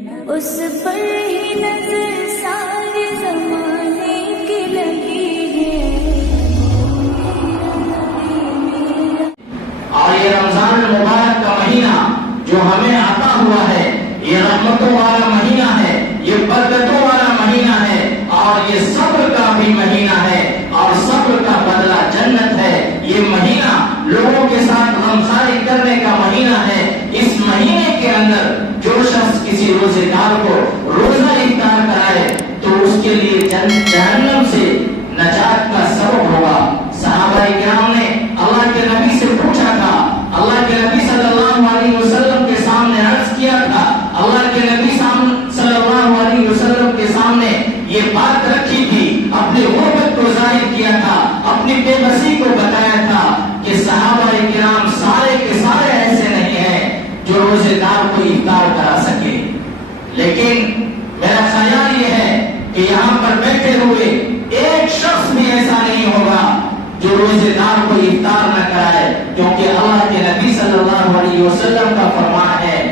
اس پر ہی نظر سارے زمانے کی لگی ہے۔ اور یہ رمضان المبارک کا مہینہ جو ہمیں عطا ہوا ہے، یہ رحمتوں والا مہینہ ہے، یہ برکتوں والا مہینہ ہے، اور یہ صبر کا بھی مہینہ ہے، اور صبر کا بدلہ جنت ہے۔ یہ مہینہ لوگوں کے ساتھ غمخواری کرنے کا مہینہ ہے۔ اس مہینے کے اندر جو شخص کسی روزے دار کو روزہ افطار کرائے تو اس کے لیے جہنم سے نجات کا سبب ہوگا۔ صحابہ کرام نے اللہ کے نبی سے پوچھا تھا، اللہ کے نبی صلی اللہ علیہ وسلم کے سامنے عرض کیا تھا، اللہ کے نبی صلی اللہ علیہ وسلم کے سامنے یہ بات رکھی تھی، اپنی غربت کو ظاہر کیا تھا، اپنی بے بسی کو بتایا تھا کہ صحابہ کرام سارے کے سارے ایسے نہیں ہیں جو روزے دار کو افطار کرا سکے، لیکن میرا خیال یہ ہے کہ یہاں پر بیٹھے ہوئے ایک شخص بھی ایسا نہیں ہوگا جو روزے دار کو افطار نہ کرائے، کیونکہ اللہ کے نبی صلی اللہ علیہ وسلم کا فرمان ہے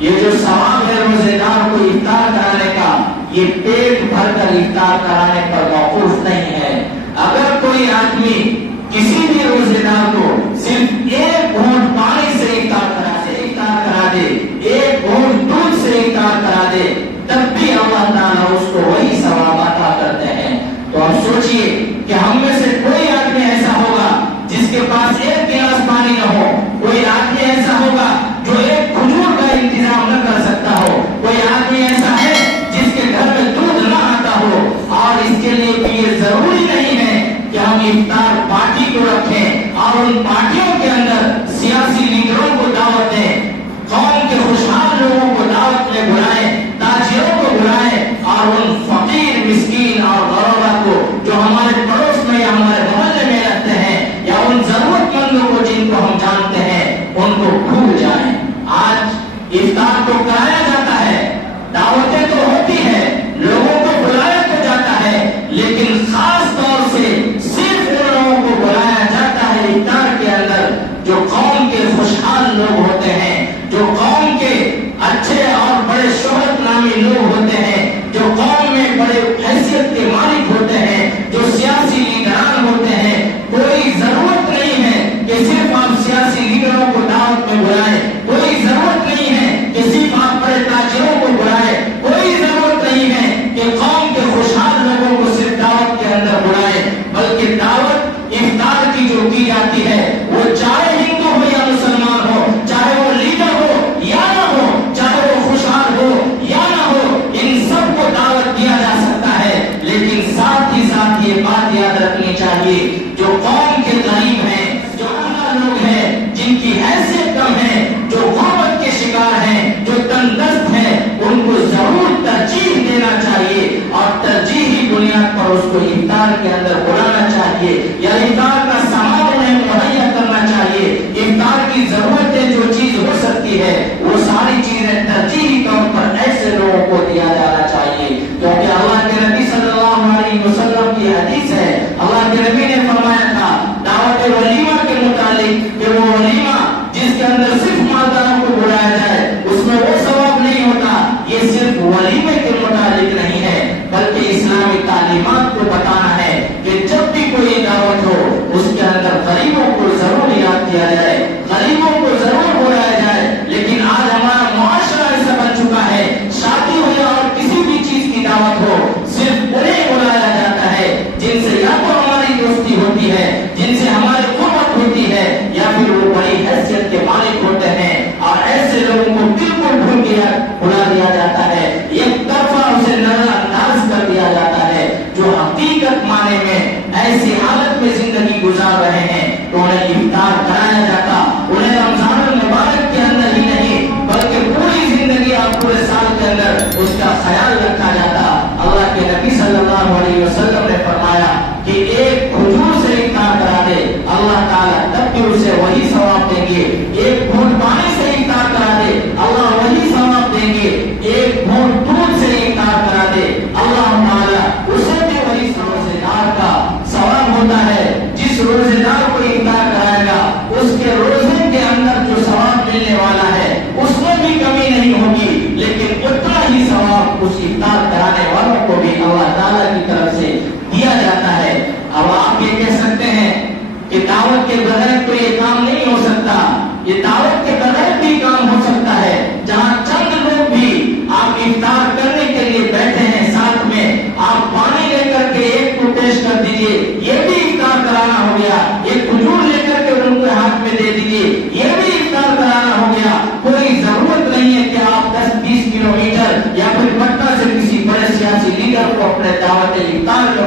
یہ جو ثواب ہے روزے دار کو افطار کرانے کا، یہ پیٹ بھر کر افطار کرانے پر موقوف نہیں ہے۔ اگر کوئی آدمی کسی بھی روزے دار کو صرف ایک گھونٹ پانی سے افطار کرا دے، ایک گھونٹ دودھ سے افطار کرا دے، تب بھی اللہ تعالیٰ اس کو وہی ثواب عطا کرتے ہیں۔ تو اب سوچئے کہ ہم میں سے کوئی آدمی ایسا ہوگا جس کے پاس ایک گلاس پانی نہ ہو، کوئی آدمی ایسا ہوگا جو ایک کھجور کا انتظام نہ کر سکتا ہو، کوئی آدمی ایسا ہے جس کے گھر میں دودھ نہ آتا ہو، اور اس کے لیے بھی یہ ضروری نہیں ہے کہ ہم افطار پارٹی کو رکھیں اور ان پارٹیوں کے اندر سیاسی لیڈروں کو دعوت دیں، قوم کے خوشحال لوگوں کو دعوت میں بلائیں، تاجروں کو بلائیں، اور ان فقیر مسکین اور غربا کو جو ہمارے پڑوس میں یا ہمارے محلے میں رہتے ہیں، یا ان ضرورت مندوں کو جن کو ہم جانتے ہیں، ان کو بھول جائیں۔ آج افطار کو کرایا جاتا ہے، دعوتیں تو ہوتی ہیں، لوگوں کو بلایا تو جاتا ہے، لیکن خاص طور سے صرف ان لوگوں کو بلایا جاتا ہے افطار کے اندر جو قوم کے خوشحال لوگ ہوتے ہیں، جو قوم کے اچھے اور بڑے شہرت نامی لوگ ہوتے ہیں، جو قوم میں بڑے حیثیت کے مالک ہوتے ہیں، جو سیاسی لیڈران ہوتے ہیں۔ کوئی ضرورت نہیں ہے کہ صرف آپ سیاسی لیڈروں کو دعوت میں بلائیں، کوئی ضرورت نہیں ہے کہ صرف آپ بڑے تاجروں کو بلائیں، کوئی ضرورت نہیں ہے کہ قوم کے خوشحال لوگوں کو صرف دعوت کے اندر بلائیں، بلکہ دعوت افطار کی جو کی جاتی ہے وہ چاہے ہندو ہو یا مسلمان ہو، چاہے وہ لیڈر ہو یا نہ ہو، چاہے وہ خوشحال ہو یا نہ ہو، ان سب کو دعوت دیا جا سکتا ہے، لیکن ساتھ ہی ساتھ یہ بات یاد رکھنی چاہیے جو قوم کے غریب ہیں، جو اعلیٰ لوگ ہیں، جن کی حیثیت کم ہے، جو غربت کے شکار ہیں، جو تندرست ہیں، ان کو ضرور ترجیح دینا چاہیے، اور ترجیحی بنیاد پر اس کو افطار کے اندر بلانا چاہیے، یا افطار کا سامان انہیں مہیا کرنا چاہیے۔ افطار کی ضرورتیں جو چیز ہو سکتی ہے وہ ساری چیزیں ترجیحی طور پر ایسے لوگوں کو دیا جانا چاہیے، کیونکہ اللہ کے نبی صلی اللہ علیہ وسلم کی حدیث ہے، اللہ کے نبی نے فرمایا تھا دعوت ولیمہ کے متعلق کہ وہ ولیمہ جس کے اندر صرف مالداروں کو بلایا جائے اس میں وہ ثواب نہیں ہوتا۔ یہ صرف ولیمے کے متعلق نہیں ہے بلکہ اسلامی تعلیمات کو بتانا ہے کہ جب بھی کوئی دعوت ہو اس کے اندر غریبوں کو ضرور یاد کیا جائے، غریبوں کو ضرور بلایا جائے۔ لیکن آج ہمارا معاشرہ ایسا بن چکا ہے، شادی ہو یا اور کسی بھی چیز کی دعوت ہو صرف انہیں بلایا جاتا ہے جن سے یا تو ہماری دوستی ہوتی ہے، جن سے ہماری قربت ہوتی ہے، یا پھر وہ بڑی حیثیت کے مالک ہوتے ہیں، اور ایسے لوگوں کو بالکل بھول گیا بلا دیا جاتا ہے، ایک طرفہ اسے نظر انداز کر دیا جاتا ہے۔ جو حقیقت معنی میں ایسی حالت میں زندگی گزار رہے ہیں تو انہیں افطار کرایا جاتا، انہیں رمضان المبارک کے اندر ہی نہیں بلکہ پوری زندگی اور پورے سال کے اندر اس کا خیال رکھا جاتا۔ اللہ کے نبی صلی اللہ علیہ وسلم نے فرمایا کہ ایک کھجور سے افطار کرا دے، اللہ تعالیٰ تب بھی اسے وہی ثواب دیں گے، ایک گھونٹ پانی سے افطار کرا دے اللہ وہی ثواب دیں گے، ایک گھونٹ دودھ سے افطار کرا دے اللہ تعالیٰ اسے بھی وہی روزے دار کا ثواب ہوتا ہے۔ جس روزے دار کو افطار کرائے گا اس کے روزے کے اندر جو ثواب ملنے والا ہے اس میں بھی کمی نہیں ہوگی، لیکن اتنا ہی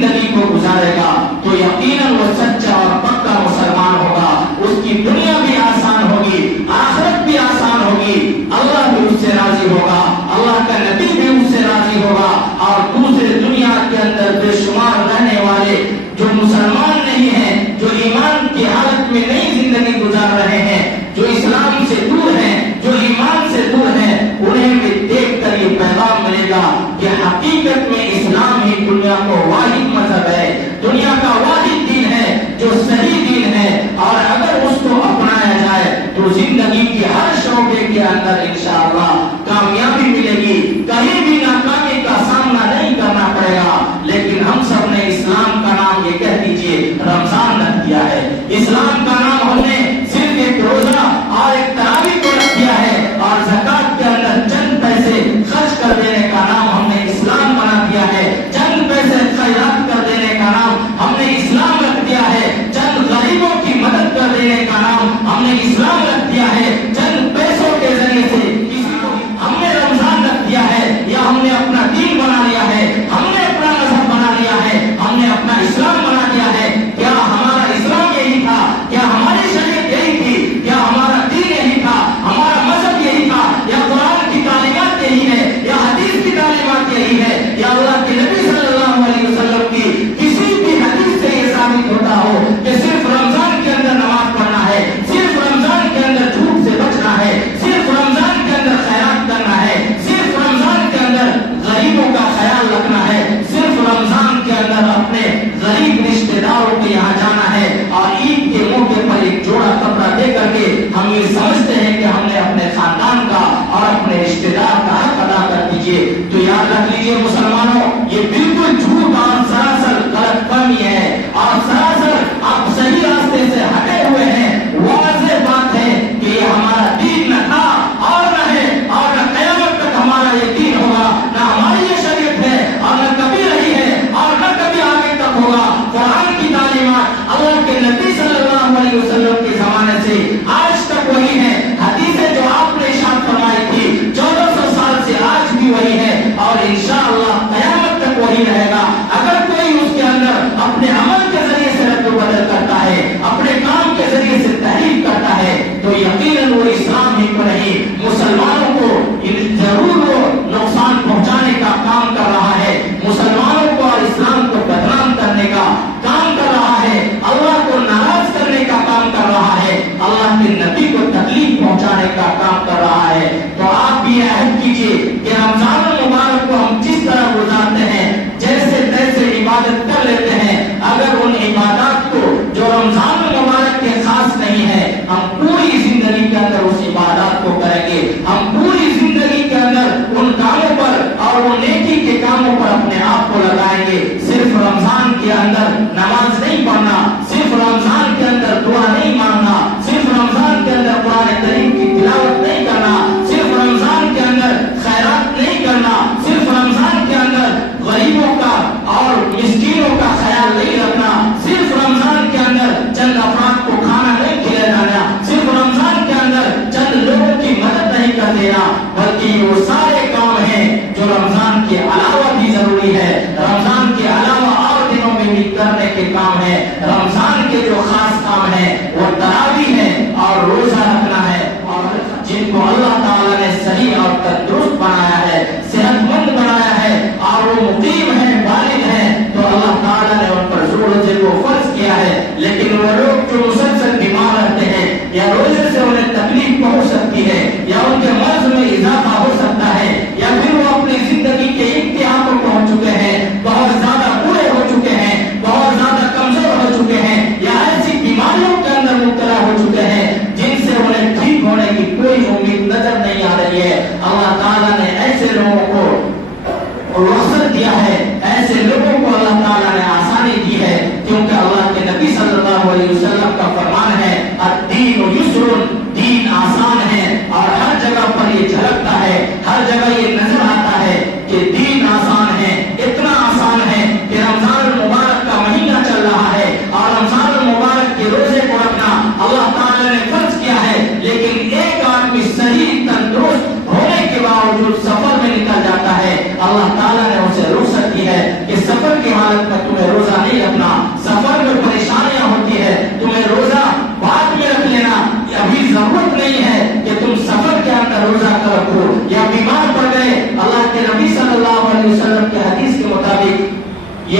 زندگی کو گزارےگا تو یقیناً وہ سچا اور پکا مسلمان ہوگا. اس کی دنیا بھی آسان ہوگی, آخرت بھی آسان ہوگی, اللہ بھی اس سے راضی ہوگا, اللہ کا نبی بھی اس سے راضی ہوگا. اور دوسرے دنیا کے اندر بے شمار رہنے والے جو مسلمان نہیں ہیں, جو ایمان کی حالت میں نئی زندگی گزار رہے ہیں, جو اسلام سے دور ہیں, جو ایمان سے دور ہیں, انہیں بھی دیکھ کر یہ پیغام ملے گا کہ حقیقت میں اسلام ہی دنیا کو واحد مذہب ہے, دنیا کا واحد دین ہے جو صحیح دین ہے. اور اگر اس کو اپنایا جائے تو زندگی کے ہر شعبے کے اندر انشاءاللہ کامیابی ملے گی, کہیں بھی ناکامی کا سامنا نہیں کرنا پڑے گا. لیکن ہم سب نے اسلام کا نام یہ کہہ دیجئے رمضان رکھ دیا ہے, اسلام کا نام ہم نے صرف ایک روزہ اور ایک تراویح کو رکھ دیا ہے, اور زکات کے اندر چند پیسے خرچ کر دینے کا نام ہم نے اسلام بنا دیا ہے, چند پیسے خیرات کر دینے کا نام ہم نے اسلام رکھ دیا ہے, چند غریبوں کی مدد کر دینے کا نام ہم نے اسلام رکھ دیا ہے, چند پیسوں کے ذریعے سے کسی کو ہم نے رمضان رکھ دیا ہے, یا ہم نے اپنا دین بنا لیا ہے, ہم نے اپنا مذہب بنا لیا ہے, ہم نے اپنا اسلام بنا لیا ہے. کیا ہمارا اسلام یہی تھا؟ کیا ہماری شریعت یہی تھی؟ کیا ہمارا دین یہی تھا؟ ہمارا مذہب یہی تھا؟ یا قرآن کی تعلیمات یہی ہے, یا حدیث کی تعلیمات یہی ہے, یا اللہ کے نبی صلی اللہ علیہ وسلم کی کسی بھی حدیث سے یہ ثابت ہوتا ہو کہ صرف رمضان کے اندر نماز پڑھنا ہے, صرف رمضان کے اندر جھوٹ سے بچنا ہے, صرف رمضان کے اندر خیرات کرنا ہے, صرف رمضان کے اندر غریبوں کا خیال رکھنا ہے, صرف رمضان کے اندر اپنے غریب رشتے داروں کے یہاں جانا ہے, اور عید کے موقع پر ایک جوڑا کپڑا دے کر کے ہم یہ سمجھتے ہیں کہ ہم نے اپنے خاندان کا اور اپنے رشتے دار کا حق ادا کر دیجیے. تو یاد رکھ لیجیے مسلمانوں, یہ بالکل جھوٹ اور سراسر غلط فہمی ہے, اور سراسر آپ صحیح راستے سے ہٹے ہوئے ہیں. واضح بات ہے کہ یہ ہمارا دین نہ تھا اور نہ ہے, اور نہ قیامت تک ہمارا یہ دین ہوگا, نہ ہماری یہ شریعت ہے, اور نہ کبھی رہی ہے, اور نہ کبھی آگے تک ہوگا. قرآن کی تعلیمات اللہ کے نبی صلی اللہ علیہ وسلم کے زمانے سے آج تک وہی ہے, حدیثیں جو آپ نے ارشاد فرمائی تھی 1400 سال سے آج بھی وہی ہے, اور انشاءاللہ قیامت تک وہی رہے گا. اگر کوئی اس کے اندر اپنے عمل کے ذریعے سے رد و بدل کرتا ہے, اپنے کام کے ذریعے سے تحریف کرتا ہے, تو یقیناً وہ اسلام ہی کو نہیں, مسلمانوں کو ضرور وہ نقصان پہنچانے کا کام کر رہا ہے, مسلمانوں کو اور اسلام کو بدنام کرنے کا کام کر رہا ہے, اللہ کو ناراض کرنے کا کام کر رہا ہے, اللہ کے نبی کو تکلیف پہنچانے کا کام کر رہا ہے. تو آپ بھی عہد کیجیے کہ رمضان المبارک کو ہم جس طرح گزارتے ہیں, جیسے تیسے عبادت کر لیتے ہیں, اگر ان عبادات کو جو رمضان المبارک کے خاص نہیں ہے, ہم پوری زندگی کے اندر اس عبادات کو کریں گے, ہم پوری زندگی کے اندر ان کاموں پر اور وہ نیکی کے کاموں پر اپنے آپ کو لگائیں گے. صرف رمضان کے اندر نماز نہیں پڑھنا, صرف رمضان کے اندر دعا نہیں مانگنا, صرف رمضان کے اندر قرآن کریم کی تلاوت نہیں کرنا, صرف رمضان کے اندر خیرات نہیں کرنا, صرف رمضان کے اندر غریبوں کا اور مسکینوں کا خیال نہیں رکھنا, صرف رمضان کے اندر چند افراد کو کھانا نہیں کھلانا, صرف رمضان کے اندر چند لوگوں کی مدد نہیں کر دینا, بلکہ وہ سارے کام ہیں جو رمضان کے علاوہ بھی ضروری ہے, رمضان کے علاوہ اور دنوں میں بھی کرنے کے کام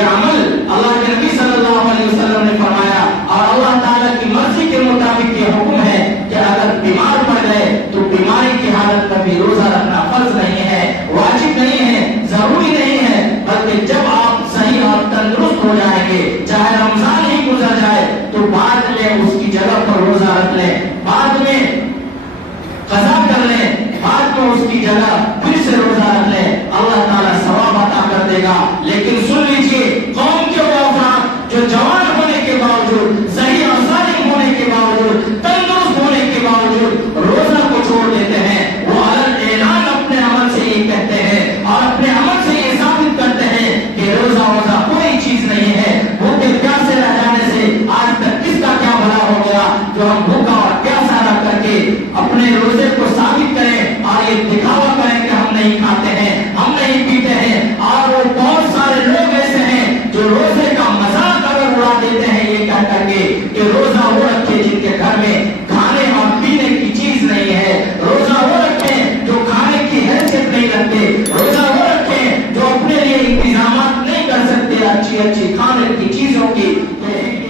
یہ عمل اللہ کے نبی صلی اللہ علیہ وسلم نے فرمایا اور اللہ تعالیٰ کی مرضی کے مطابق یہ حکم ہے کہ اگر بیمار پڑ گئے تو بیماری کی حالت میں بھی روزہ رکھنا فرض نہیں ہے، واجب نہیں ہے، ضروری نہیں ہے، بلکہ جب آپ صحیح اور تندرست ہو جائیں گے، چاہے رمضان ہی گزر جائے تو بعد میں اس کی جگہ پر روزہ رکھ لیں، بعد میں قضا کر لیں، بعد میں اس کی جگہ پھر سے روزہ رکھ لیں، اللہ تعالیٰ ثواب عطا کر دے گا۔ لیکن سن لیجیے، قوم کے وہ افراد جو جوان ہونے کے باوجود، صحیح اور سالم ہونے کے باوجود، تندرست ہونے کے باوجود روزہ کو چھوڑ دیتے ہیں، وہ اعلان اپنے عمل سے یہ کہتے ہیں اور اپنے عمل سے یہ ثابت کرتے ہیں کہ روزہ کوئی چیز نہیں ہے، بھوکے پیاسے رہ جانے سے آج تک کس کا کیا بھلا ہو گیا جو ہم بھوکا اور پیاسا رہ کر کے اپنے روزے کو ثابت کریں اور یہ دکھاوا کریں کہ ہم نہیں کھاتے ہیں، ہم نہیں پیتے ہیں۔ اور وہ بہت سارے لوگ ایسے ہیں جو روزے کا مذاق اگر اڑا دیتے ہیں یہ کہہ کر کے کہ روزہ وہ رکھے جن کے گھر میں کھانے اور پینے کی چیز نہیں ہے، روزہ وہ رکھے جو کھانے کی حیثیت نہیں رکھتے، روزہ وہ رکھے جو اپنے لیے انتظامات نہیں کر سکتے اچھی اچھی کھانے کی چیزوں کی،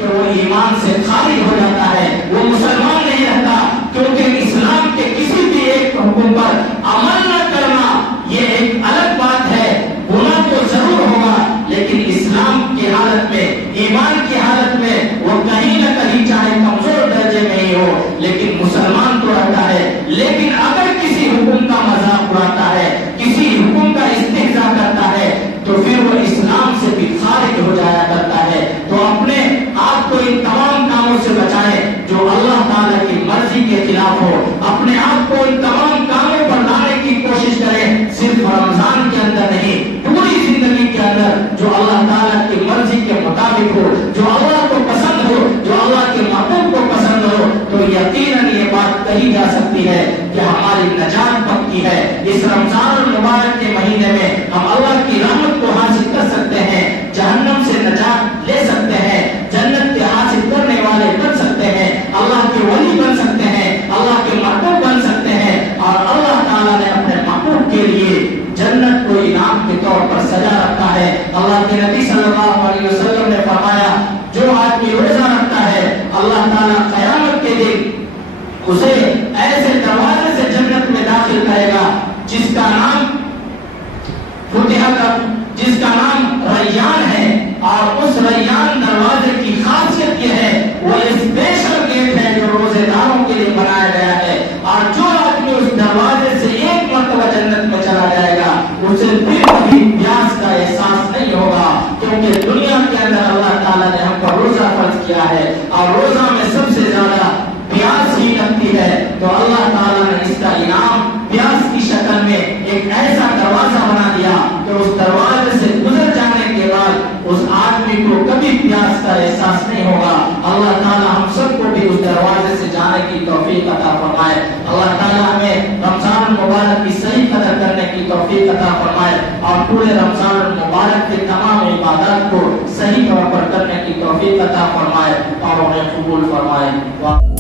تو وہ ایمان سے خالی ہو جاتا ہے، وہ مسلمان نہیں رہتا، کیونکہ اسلام کے کسی بھی ایک حکم پر عمل نہ کرنا یہ ایک الگ بات ہے، گناہ تو ضرور ہوگا لیکن اسلام کی حالت میں، ایمان کی حالت میں وہ کہیں نہ کہیں چاہے کمزور درجے میں ہی ہو لیکن مسلمان تو رہتا ہے۔ لیکن اگر کسی حکم کا مذاق اڑاتا ہے، کسی حکم کا استہزاء کرتا ہے تو پھر وہ اسلام سے بھی خارج ہو جایا کرتا ہے۔ تو اپنے آپ کو ان تمام کاموں سے بچائیں جو اللہ تعالیٰ کی مرضی کے خلاف ہو، اپنے آپ کو ان تمام کاموں پر لانے کی کوشش کریں، صرف رمضان کے اندر نہیں، پوری زندگی کے اندر جو اللہ تعالیٰ کی مرضی کے مطابق ہو، جو اللہ کو پسند ہو، جو اللہ کے محبوب کو پسند ہو، تو یقیناً یہ بات کہی جا سکتی ہے کہ ہماری نجات پکی ہے۔ اس رمضان المبارک کے مہینے میں ہم اللہ کی رحمت کو حاصل کر سکتے ہیں، جہنم سے نجات لے سکتے ہیں، جنت کے حاصل کرنے والے بن سکتے ہیں، اللہ کے ولی بن سکتے ہیں، اللہ کے محبوب بن سکتے ہیں، اور اللہ تعالیٰ نے اپنے محبوب کے لیے جنت کو انعام کے طور پر سجا رکھا ہے۔ اللہ کے نبی صلی اللہ علیہ وسلم نے فرمایا جو آدمی روزہ رکھتا ہے اللہ تعالیٰ قیامت کے دن اسے ایسے دروازے سے جنت میں داخل کرے گا جس کا نام جس کا نام ریان ہے، اور اس ریان دروازے کی خاصیت یہ ہے وہ اسپیشل گیٹ ہے جو روزے داروں کے لیے بنایا گیا ہے، اور جو آدمی اس دروازے سے ایک مرتبہ جنت میں چلا جائے گا اسے پھر کبھی پیاس کا احساس نہیں ہوگا، کیونکہ دنیا کے اندر اللہ تعالیٰ نے ہم پر روزہ فرض کیا ہے اور روزہ میں سب سے زیادہ پیاس ہی لگتی ہے، تو اللہ تعالیٰ نے اس کا انعام پیاس کی شکل میں ایک ایسا دروازہ بنا دیا کہ اس دروازے سے گزر جانے کے بعد اس آدمی کو کبھی پیاس کا احساس نہیں ہوگا۔ اللہ تعالیٰ ہم سب کو بھی اس دروازے سے جانے کی توفیق عطا فرمائے۔ اللہ تعالیٰ ہمیں رمضان المبارک کی صحیح قدر کرنے کی توفیق عطا فرمائے اور پورے رمضان المبارک کے تمام عبادات کو صحیح طور پر کرنے کی توفیق عطا فرمائے اور انہیں قبول فرمائے۔